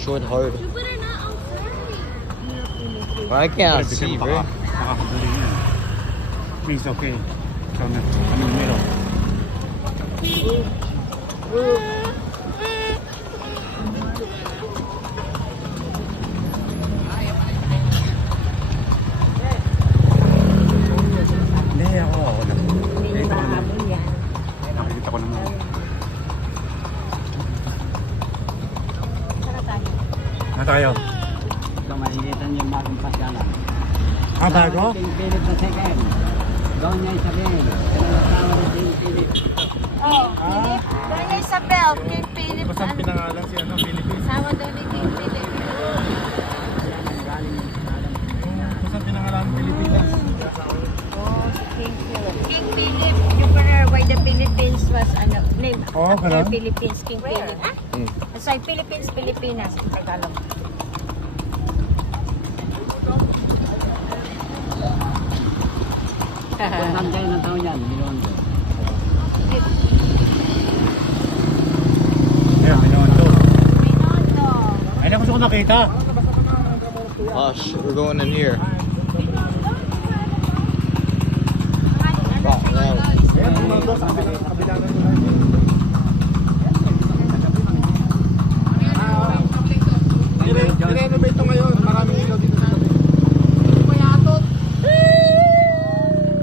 Short hard. You better not outside. Well, I can't see, bro. Nakakabuli yan. It's okay. So, kami meron. Hindi ako na. Nakikita ko naman. Na tayo. Ito makikita niyo yung bagong pasyalan. Ah, bago? King Philip na second. Doon niya Isabel. Pinag-asawa ni King Philip. Oh, Philip. Doña Isabel. King Philip. Basta pinangalan si Philippines. Asawa daw ni King Philip. Basta pinangalan Pilipinas. Oh, si King Philip. King Philip. Yung where the Philippines was, name Oh, after ganun? Philippines. King Philip. Ah? Mm. Sorry, Philippines, Pilipinas. Ang Tagalog. Kung saan kayo ng taon yan, Milondo. Ayan, Minondo. Minondo. Ay, na gusto ko nakita. Oh, shit, we're going in here. Ayan, Minondo. Sa kabila ng tulay. Nirenovate ito ngayon. Maraming ilaw dito sa gabi.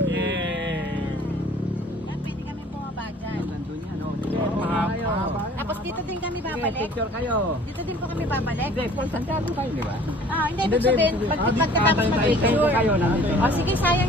Yay! Yan, pwede kami bumaba dyan. Nandun yan, oh. Tapos dito din kami babalik. Picture kayo. Dito din po kami babalik. Hindi, Paul Santiago kayo, di ba? Ah, hindi, ibig sabihin, pagkatapos Picture mag-picture. kayo nandito. O sige, sayang.